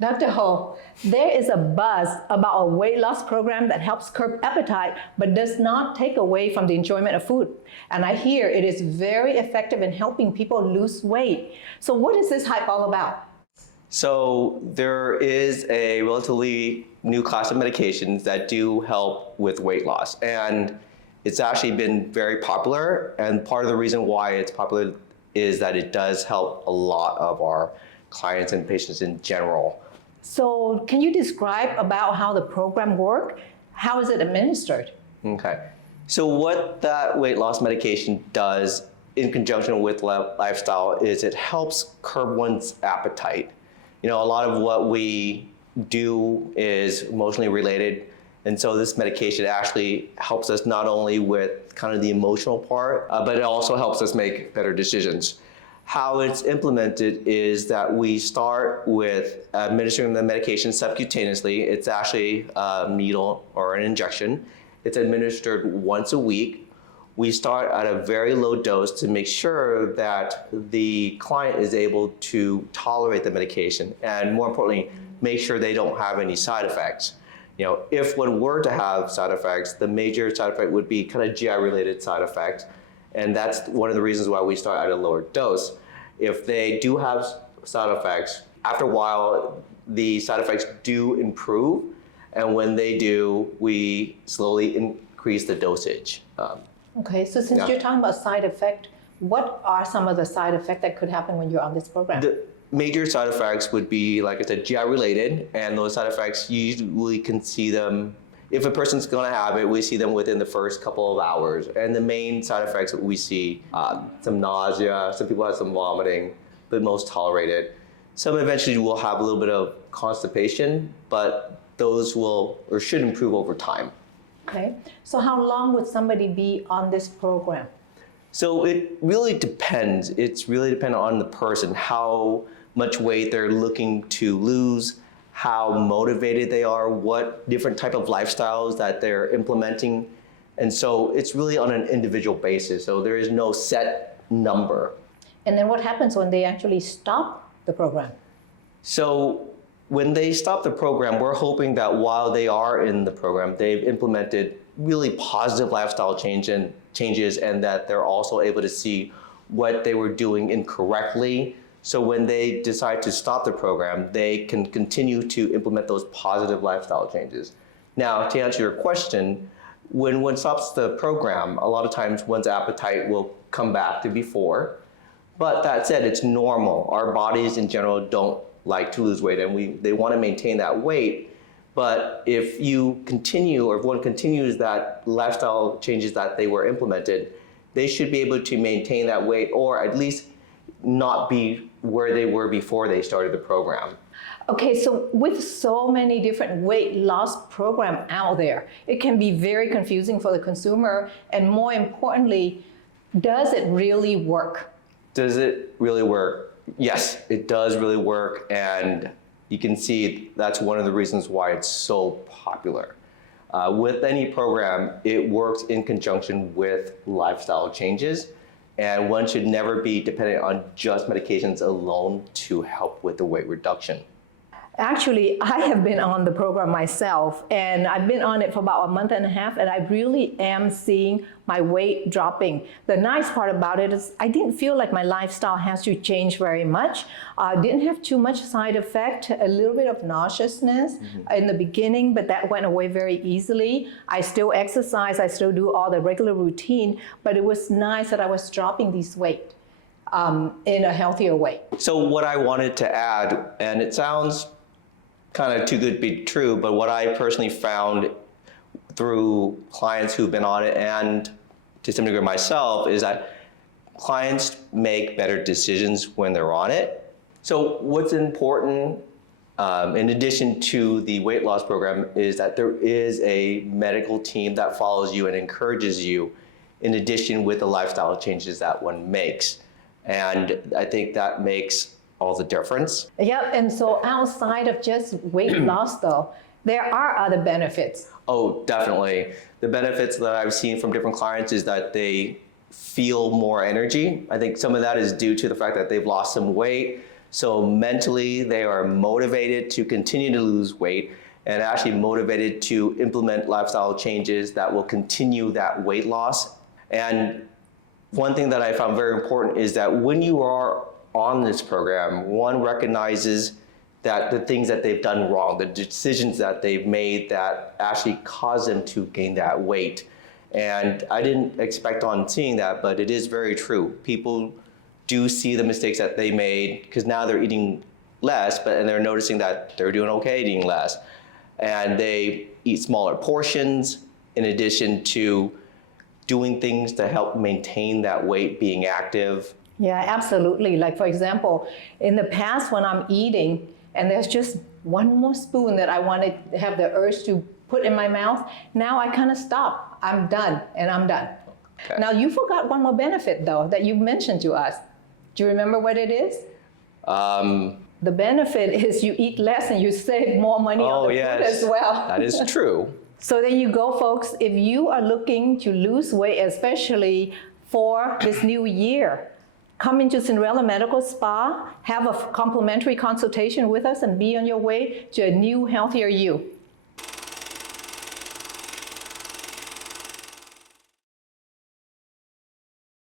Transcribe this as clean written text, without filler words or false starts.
Dr. Ho, there is a buzz about a weight loss program that helps curb appetite but does not take away from the enjoyment of food. And I hear it is very effective in helping people lose weight. So what is this hype all about? So there is a relatively new class of medications that do help with weight loss. And it's actually been very popular. And part of the reason why it's popular is that it does help a lot of our clients and patients in general. So can you describe about how the program works? How is it administered? Okay. So what that weight loss medication does in conjunction with lifestyle is it helps curb one's appetite. You know, a lot of what we do is emotionally related. And so this medication actually helps us not only with kind of the emotional part, but it also helps us make better decisions. How it's implemented is that we start with administering the medication subcutaneously. It's actually a needle or an injection. It's administered once a week. We start at a very low dose to make sure that the client is able to tolerate the medication, and more importantly, make sure they don't have any side effects. You know, if one were to have side effects, the major side effect would be kind of GI-related side effects. And that's one of the reasons why we start at a lower dose. If they do have side effects, after a while, the side effects do improve. And when they do, we slowly increase the dosage. Okay, so since you're talking about side effect, what are some of the side effects that could happen when you're on this program? The major side effects would be, like I said, GI-related. And those side effects, usually can see them. If a person's going to have it, we see them within the first couple of hours. And the main side effects that we see, some nausea, some people have some vomiting, but most tolerated. Some eventually will have a little bit of constipation, but those will or should improve over time. Okay, so how long would somebody be on this program? So it really depends. It's really dependent on the person, how much weight they're looking to lose, how motivated they are, what different type of lifestyles that they're implementing. And so it's really on an individual basis. So there is no set number. And then what happens when they actually stop the program? So when they stop the program, we're hoping that while they are in the program, they've implemented really positive lifestyle changes and that they're also able to see what they were doing incorrectly. So when they decide to stop the program, they can continue to implement those positive lifestyle changes. Now, to answer your question, when one stops the program, a lot of times one's appetite will come back to before. But that said, it's normal. Our bodies in general don't like to lose weight, and they want to maintain that weight. But if you continue, or if one continues that lifestyle changes that they were implemented, they should be able to maintain that weight, or at least not be where they were before they started the program. Okay, so with so many different weight loss programs out there, it can be very confusing for the consumer, and more importantly, does it really work? Does it really work? Yes, it does really work, and you can see that's one of the reasons why it's so popular. With any program, it works in conjunction with lifestyle changes, and one should never be dependent on just medications alone to help with the weight reduction. Actually, I have been on the program myself, and I've been on it for about a month and a half, and I really am seeing my weight dropping. The nice part about it is I didn't feel like my lifestyle has to change very much. I didn't have too much side effect, a little bit of nauseousness in the beginning, but that went away very easily. I still exercise, I still do all the regular routine, but it was nice that I was dropping this weight in a healthier way. So what I wanted to add, and it sounds kind of too good to be true, but what I personally found through clients who've been on it and to some degree myself is that clients make better decisions when they're on it. So what's important in addition to the weight loss program is that there is a medical team that follows you and encourages you in addition with the lifestyle changes that one makes. And I think that makes all the difference. Yeah, and so outside of just weight loss though, there are other benefits. Oh, definitely. The benefits that I've seen from different clients is that they feel more energy. I think some of that is due to the fact that they've lost some weight. So mentally, they are motivated to continue to lose weight and actually motivated to implement lifestyle changes that will continue that weight loss. And one thing that I found very important is that when you are on this program, one recognizes that the things that they've done wrong, the decisions that they've made that actually caused them to gain that weight. And I didn't expect on seeing that, but it is very true. People do see the mistakes that they made because now they're eating less, and they're noticing that they're doing okay eating less. And they eat smaller portions in addition to doing things to help maintain that weight, being active. Yeah, absolutely. Like, for example, in the past when I'm eating and there's just one more spoon that I want to have the urge to put in my mouth, now I kind of stop. I'm done, and I'm done. Okay. Now, you forgot one more benefit, though, that you mentioned to us. Do you remember what it is? The benefit is you eat less and you save more money on the food as well. That is true. So there you go, folks. If you are looking to lose weight, especially for this new year, come into Cinrella Medical Spa, have a complimentary consultation with us, and be on your way to a new, healthier you.